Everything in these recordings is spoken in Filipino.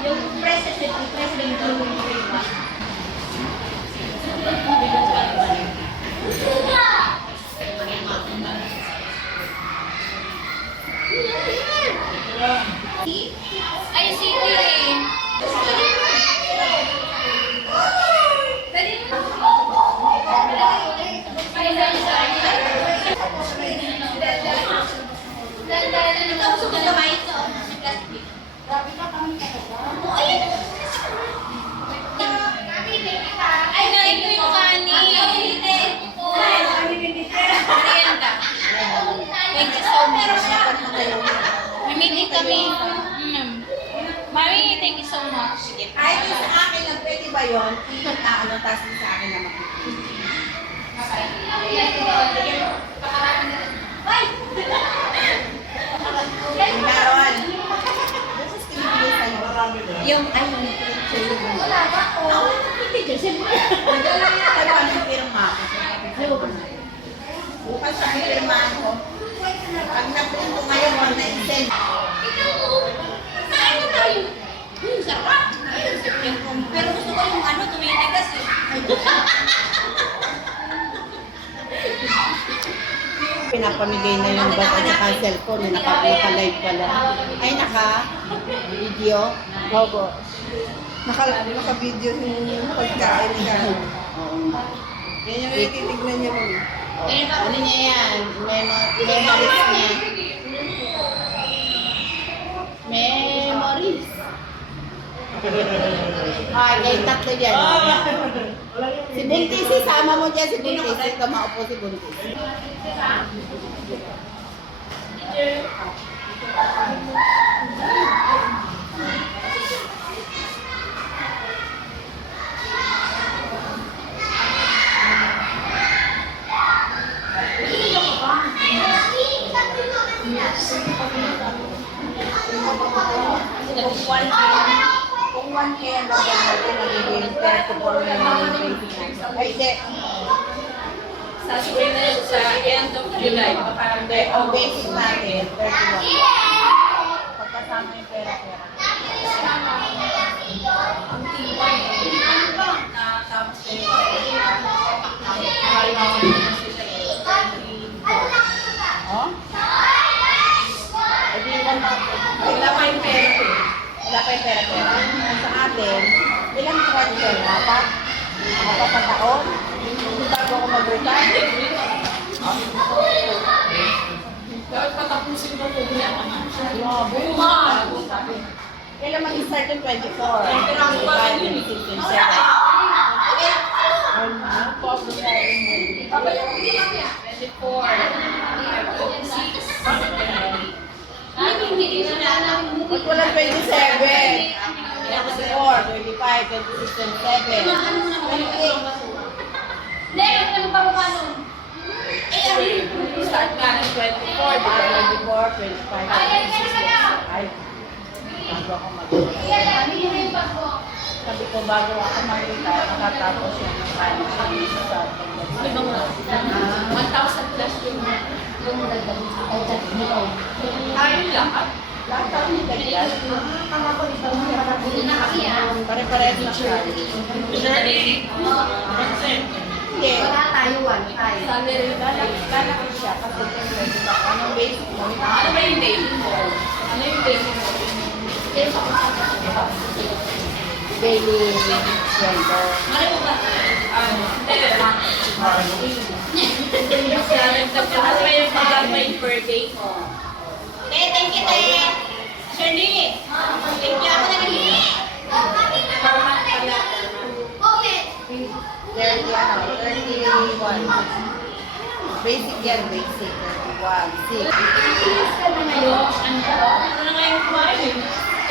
Yung president ko. Ay, city eh. Ay, na, ito yung kanin. Merienda. Thank you so much. Namili kami. Mami, thank you so much. Kahit yung sa akin lang, pwede ba yun? Ikot na ano, tapos yung sa akin naman. Yung karon. Bukas kinibigay sa'yo. Yung, ay, wala ba? Oo, hindi. Siyempre. Nadala niya talaga ng pirma ko. Bukas siya ang pirmahan ko. Pag napunto ngayon, 1.9 Saan na tayo? Sarap. Pero gusto ko yung ano, tumitigas eh. Pinapamigay na yung bata at saka cellphone na naka-live pala. Ay, naka-video. Opo. Naka-video yung pagkain ka. Yan yung titignan niya mo. Ano niya yan? Memories niya. Memories. Ay, tatlo dyan. Si Buntis, isama mo dyan si Buntis. Ito maupo si Buntis. Kung 1K ang lagyan natin, magiging 34 million. Ay, hindi. Sa spring na yun, sa end of July. Hindi, ang basic natin, 31. Pagkasama yung pera-pera. Ang tibay. Na tapos kayo. Oh? Eh, di lang natin. Wala pa yung pera ko. Wala pa yung pera-pera. Sa atin, ilang transfer? Apat? Apat na taon? Hindi bago ako mag-retire. Dapat patapusin ko po niya. Kailan mag-start yung 24? Pero ang bago yun eh. 25, 26, 27. Babalik ko din lang yan. 24. 26. Hindi sila alam. Ba't walang 27? 24, 25, 26, 27. Hindi, ano naman pababa nun? Start ka ng 24, di ba? 24, 25, 26, 25. Bago ako mag-retire. Sabi ko, bago ako mag-retire, nakatapos yung Spanish sa Ano ba nga? 1,000 plus yung ayun lahat. Lahat tayo ni Dagdag. Pare-pares na siya. Hindi. Salary. Lalaki siya kasi siyempre, diba, anong basic mo? Ano ba yung basic mo? Ano yung basic mo? Daily sweldo. Ano mo ba? Tapos pa yung pag-apply per day. Thank you, Te. Shirley! Thank you ako na rin. 31. Basic yan, basic. 31. 6. Ano na nga yung kumain?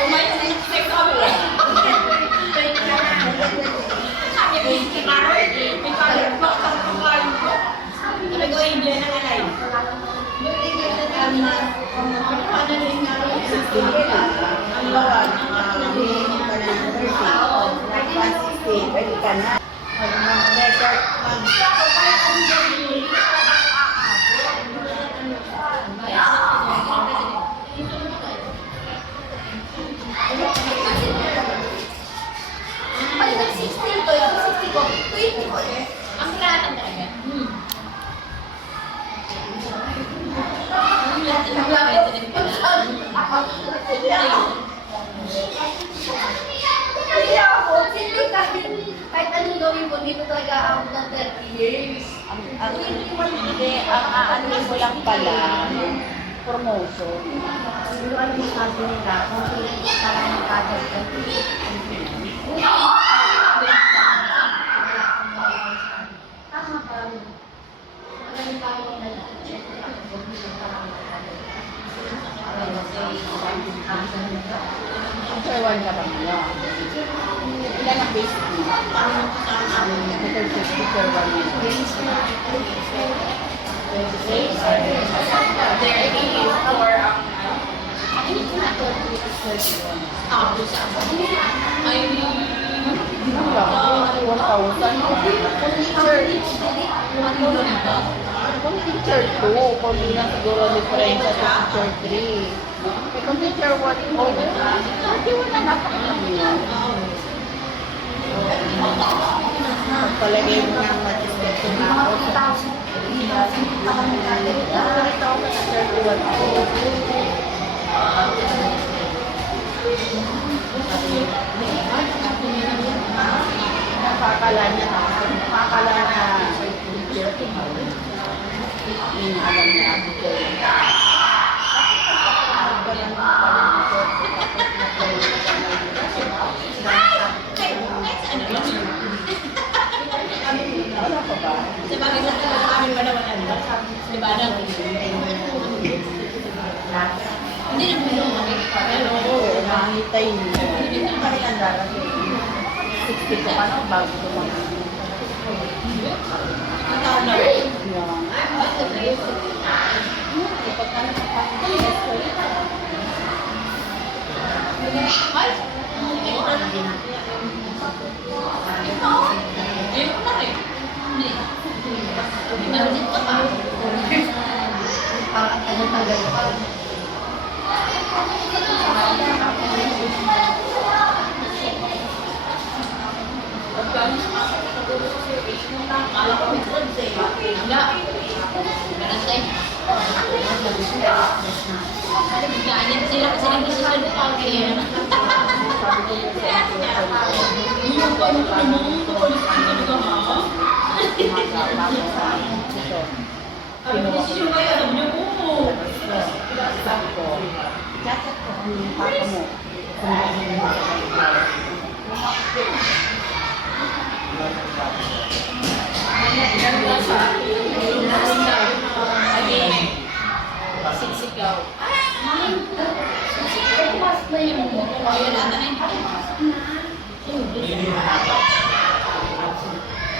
Kumain sa check up. Sabi ko yung kinaroy. May pag-block ang kumain ko. Sabi ko, India na nga lang. Ang bawal, hindi ka na ng 30. 160, pwede ka na. Mag-record, Kasi ako, hindi kahit anong gawin mo, dito talaga ako ng 30 years. Ang hindi, ang aanin mo lang pala, promotion. Pero ano yung sabi nila, kung parang magkagad ka. Tama pa. Magaling pa ako na lang. Teacher 1 ka ba ngayon? Ilan ang base mo? Teacher 1. Kung teacher 2, kung hindi na siguro difference sa teacher 3. Eh kung teacher 1, hindi wala napakalami yun. Pagpalagay mo nga mag-discuss na ako sa nakakita ako sa teacher 2 ako. Nakakala na teacher 2. Yun ang alam niya ako ko. Wala pa ba? Sa bagay sa amin ba naman ano? Di ba na? Hindi na mo kami. Oo, nakangitay niyo. Hindi na kami ang darating. 60 pa na bago tumagal. Ang taon na. Yan. Ay! Ikaw? Ayun ko na rin. Hindi. Nandit ka pa. Parang ang tagal-tagal pa. Akala ko may drugs eh. Wala. Ganun tayo. Ganyan sila kasi nag-decision ko kaya. Yung paano ko naman? Kapalis ko talaga ha? Sabi ko, decision kayo. Sabi niyo, oo. Sabi ko, chat ko ang papa mo. Siksigaw. Mas na yun mo. Ayun ata na yun.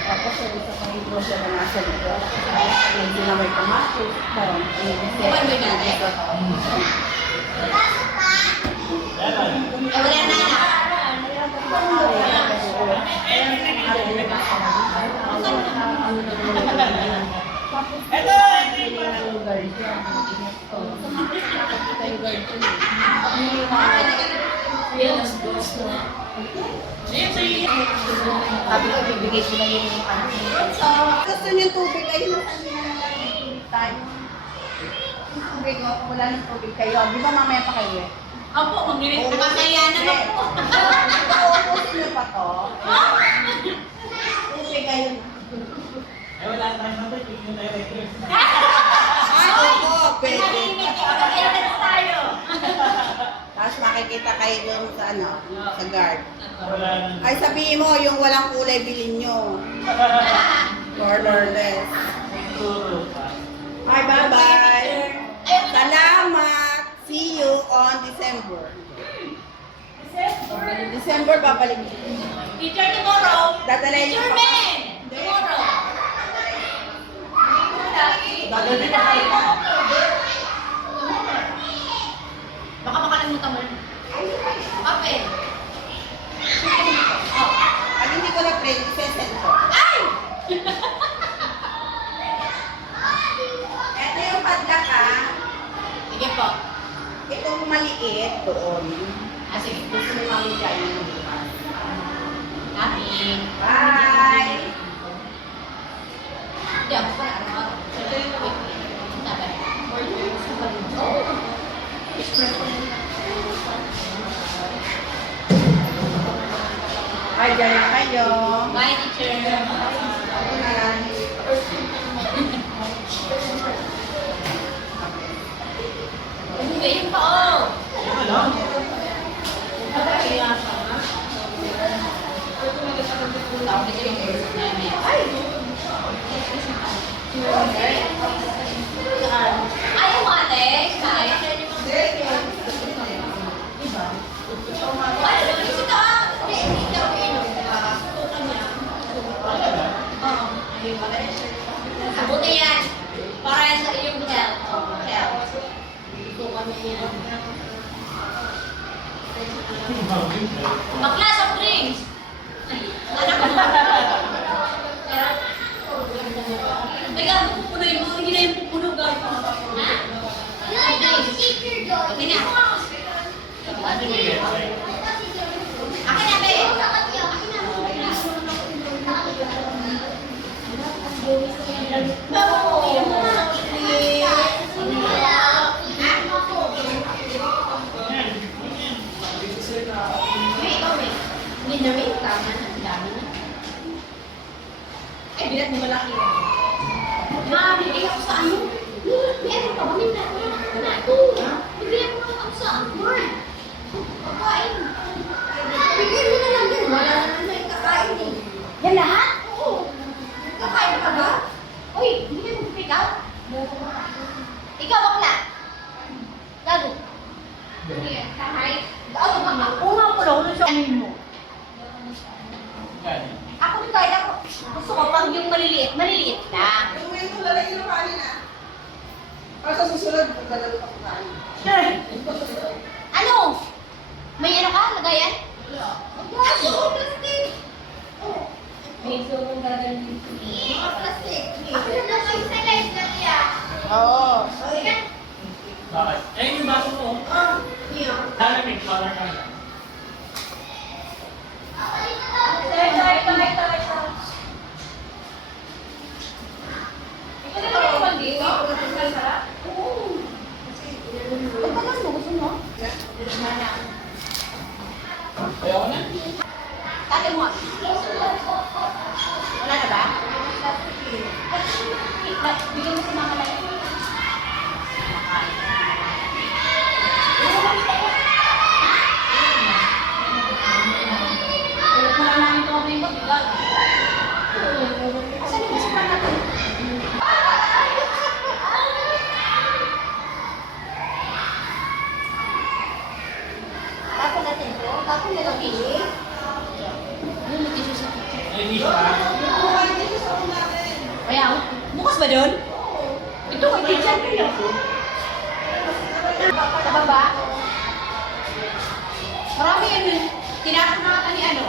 Tapos yung isa pang libro siya na nasa libro. Hindi na may pumasok. Parang Kumain ba yung nanay? Wala na na. Sabi ko, bibigay ko na yung gusto niyo tubig, ayun ang sabi na lang tayo. Tubig, wala ng tubig kayo. Di ba mamaya pa kayo? Apo, mag-irit. Nakakaya naman po. Uubusin niyo pa to. Tubig kayo. Oo, pwede. Tayo. Tapos makikita kayo doon sa ano, sa guard. Ay sabihin mo, yung walang kulay bilhin nyo. Colorless. Bye, bye-bye. Salamat. See you on December. December, babalik. Teacher tomorrow. Dadalhin niyo Teacher pa. men. Tomorrow. Dadalhin pa kayo. Baka makalimutan mo. Kape. Pag hindi ko na print, isesend ko. Ay! Ito yung padlock ah. Sige po. Itong maliit doon. Ah, sige. Gusto mo mamigay yung bukas. Happy. Bye! Hindi ako pa araw-araw. Sabi. Express ko na. Ay, dyan lang kayo. Bye, teacher. Ako na lang. Hindi yung pao. Ayaw mo ate? Kaya? Ay, ito ka. Hindi daw inom. Buti yan. Para sa iyong health. Health. Bakla, soft drinks. Anak ko. Teka, pupunuin mo. Hindi na yung pupuno, guys. Ha? Okay na. Akin na, be. Hindi na, may tama na. Dami na. Ay, bilat mo malaki. Bigay ako sa ano? May ano pa ba? May na ito. Bigay mo lang ako sa Amor. Pagkain. Bigay mo na lang yan. Wala na naman yung kakain eh. Yan lahat? Oo. Kakain ka ba? Uy, hindi na mag-pick out. Ikaw bakla. Gago. Kahay. Gago bakla. Oo nga pala. Ano siya? Ano mo? Ako rin kahit ako. Gusto ko pang yung maliliit. Maliliit lang. Yung ngayon ko lalagyan ng kanin ah. Para sa susunod, maglalaro pa ko kanin. Ano? May ano ka? Lagayan? Gago, plastic. May surong gagawin. Mga plastic. Ako na plastic sa live na niya. Oo. Bakit? Eh, yung baso mo. Lalamig, parang ka na. Ito. Ito na lang yung dito. Oo. Pagkakas mo, gusto mo? Ayaw na? Tate mo. Wala na ba? Bigyan mo si Mama Lai. Wala namin ito kami mo, bigal. Asan yung gusto natin? Tapos natin ito. Tapos na lang pili. Yung tissue sa kitchen. Eh, di pa. Kaya, bukas ba doon? Ito, may kitchen rin. Sa baba? Marami yan. Tinakamata ni ano?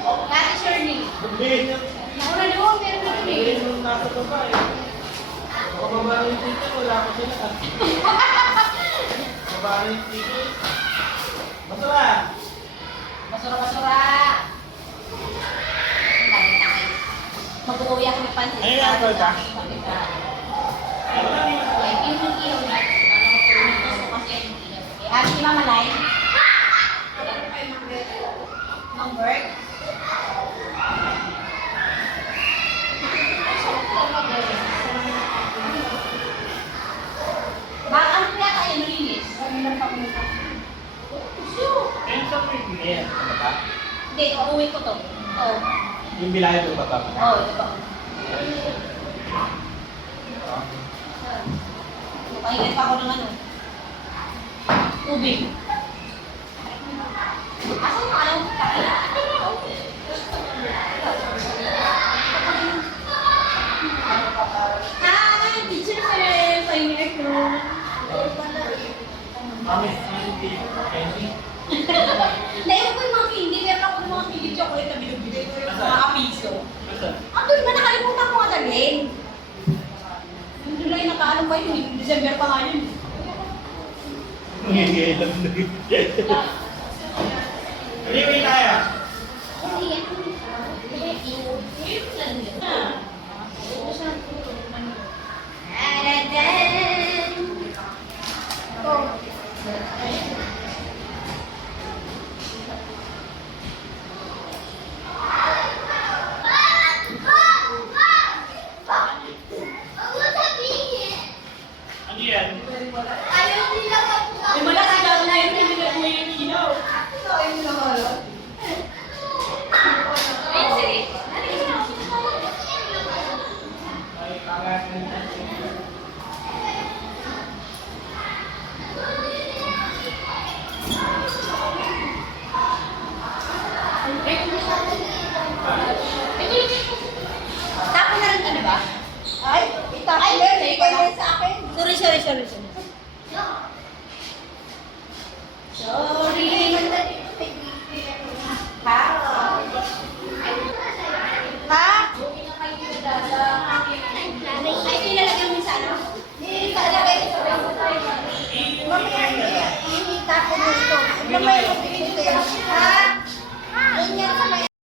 Nati Shirley. Nauna doon, meron na doon eh. Nung nasa baba eh. Mababa yung ticket, wala ko sila. Mababa yung ticket. Masara! Basura-basura. Dami tayo. Mag-uwi ako ng pansit. Ayun nga, tol, ba? Ay, ihaw na. Gusto kasi yung ilaw. Ah, si Mama Lai. Mang Berg. Bakit ano kaya tayo nalinis? Ano lang pa pumunta? Ayun sa may bigyan. Ano ba? Hindi, uuwi ko to. Oo. Yung bilayan ko pa ba? Oo, ito ba? Pahingan pa ako ng ano. Tubig. Asan yung ano? Hi! Teacher Sir! Pahingan ko. Kami, hindi. Candy. Naiwan ko yung mga candy. Meron ako ng mga candy chocolate na binibigay ko yung mga piso. Basta. Andun ba nakalimutan ko nga dalhin? Yung July nakaano pa yun, yung December pa nga yun. Ngingay lang na yun. Anyway, tayo. Kasi yan. sorry. Sorry. Ha? Ha? Ay, ilalagyan mo sa ano? Ilalagay sa Mamaya, itapon mo ito. Mamaya, magbibigay ko yan. Ha?